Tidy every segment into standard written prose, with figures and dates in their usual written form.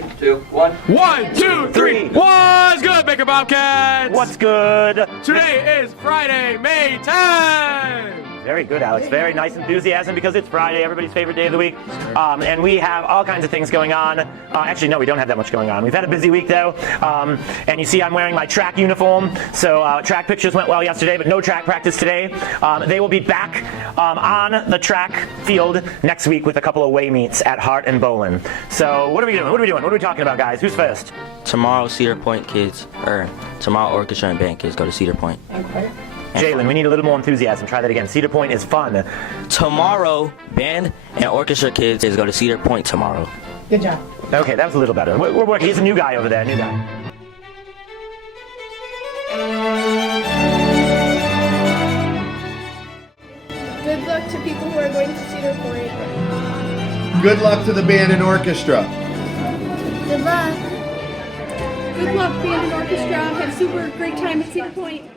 3, 2, 1. 1, 2, 3. What's good, Baker Bobcats? What's good? Today is Friday, May 10th. Very good, Alex. Very nice enthusiasm because it's Friday, everybody's favorite day of the week. And we have all kinds of things going on. Actually, no, we don't have that much going on. We've had a busy week, though. And you see I'm wearing my track uniform. So track pictures went well yesterday, but no track practice today. They will be back on the track field next week with a couple of away meets at Hart and Bolin. So what are we doing? What are we talking about, guys? Who's first? Tomorrow, Cedar Point kids, tomorrow orchestra and band kids go to Cedar Point. Jalen, we need a little more enthusiasm. Try that again. Cedar Point is fun. Tomorrow, band and orchestra kids go to Cedar Point tomorrow. Good job. Okay, that was a little better. We're working. He's a new guy over there. New guy. Good luck to people who are going to Cedar Point. Good luck to the band and orchestra. Good luck. Good luck, band and orchestra. Have a super great time at Cedar Point.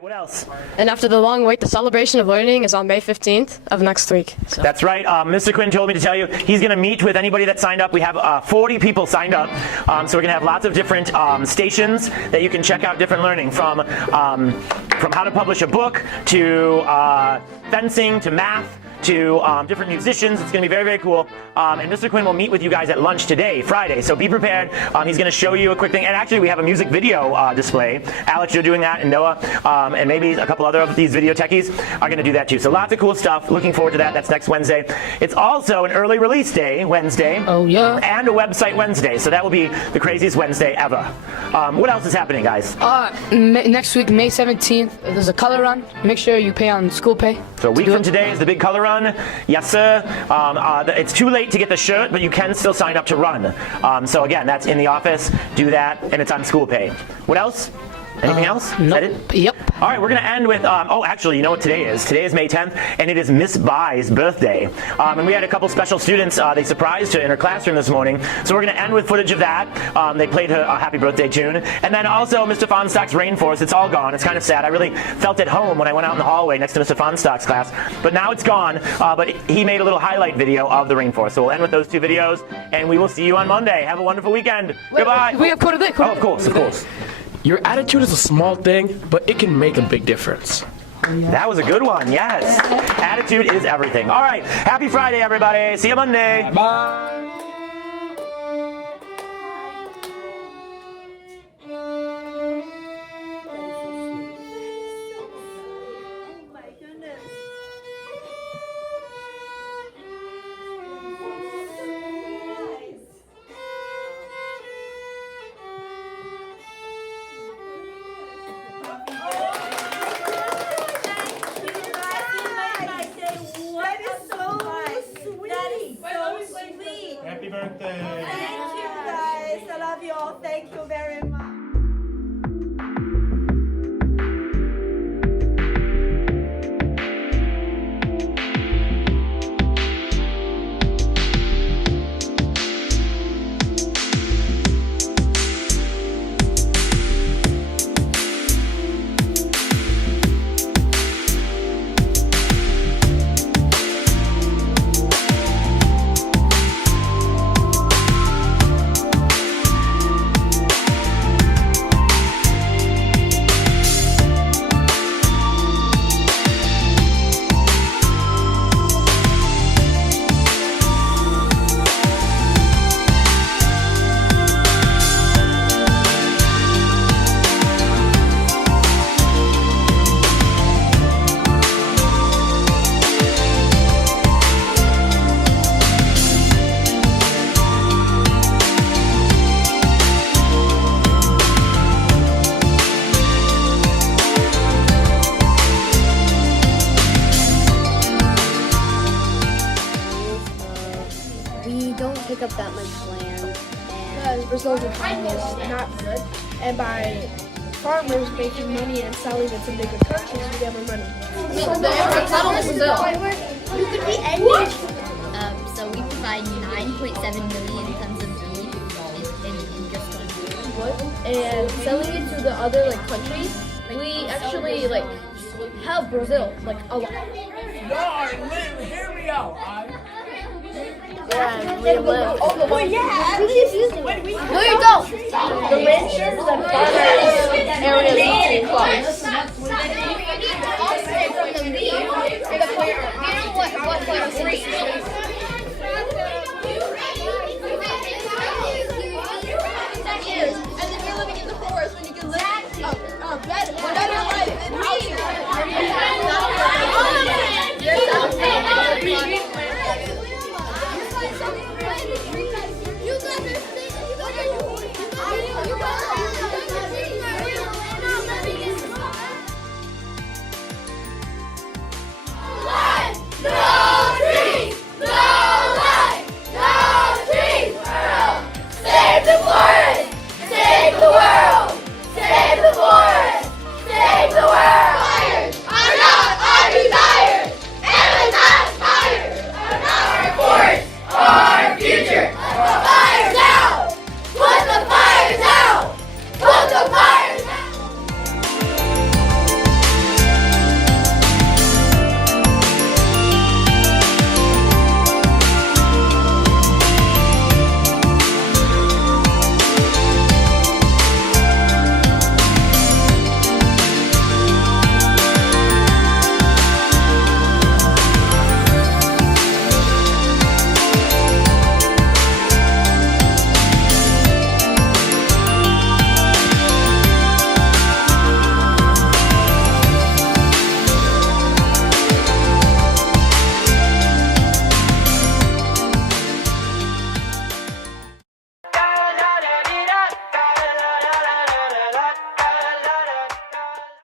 What else? And after the long wait, the celebration of learning is on May 15th of next week. So. That's right. Mr. Quinn told me to tell you he's going to meet with anybody that signed up. We have 40 people signed up, so we're going to have lots of different stations that you can check out different learning from how to publish a book to fencing to math to different musicians. It's going to be very, very cool. And Mr. Quinn will meet with you guys at lunch today, Friday. So be prepared. He's going to show you a quick thing. And actually, we have a music video display. Alex, you're doing that, and Noah, and maybe a couple other of these video techies are going to do that too. So lots of cool stuff. Looking forward to that. That's next Wednesday. It's also an early release day, Wednesday. Oh, yeah. And a website Wednesday. So that will be the craziest Wednesday ever. What else is happening, guys? Next week, May 17th, there's a color run. Make sure you pay on school pay. So a week from today is the big color run. Yes, sir. It's too late to get the shirt, but you can still sign up to run. So again, that's in the office. Do that, and it's on school pay. What else? Anything else? Is that it? Yep. All right, we're going to end with, actually, you know what today is? Today is May 10th, and it is Miss Bai's birthday. And we had a couple special students, they surprised her in her classroom this morning. So we're going to end with footage of that. They played her a happy birthday tune. And then also Mr. Fonstock's Rainforest. It's all gone. It's kind of sad. I really felt at home when I went out in the hallway next to Mr. Fonstock's class. But now it's gone. But he made a little highlight video of the Rainforest. So we'll end with those two videos, and we will see you on Monday. Have a wonderful weekend. Goodbye. We have quote of the day. Oh, of course, of course. Your attitude is a small thing, but it can make a big difference. That was a good one, yes. Attitude is everything. All right, happy Friday, everybody. See you Monday. Bye. Happy birthday. Thank you, guys. I love you all. Thank you very much. Pick up that much land, and Brazil's economy is not good. And by farmers making money and selling it to bigger countries, we get more money. You could be ended. So we provide 9.7 million tons of beef in just 1 year. And selling it to the other countries, we actually help Brazil a lot. No, hear me out. Yeah, we live. Oh, yeah, at least. No, you don't. The ranchers and farmers area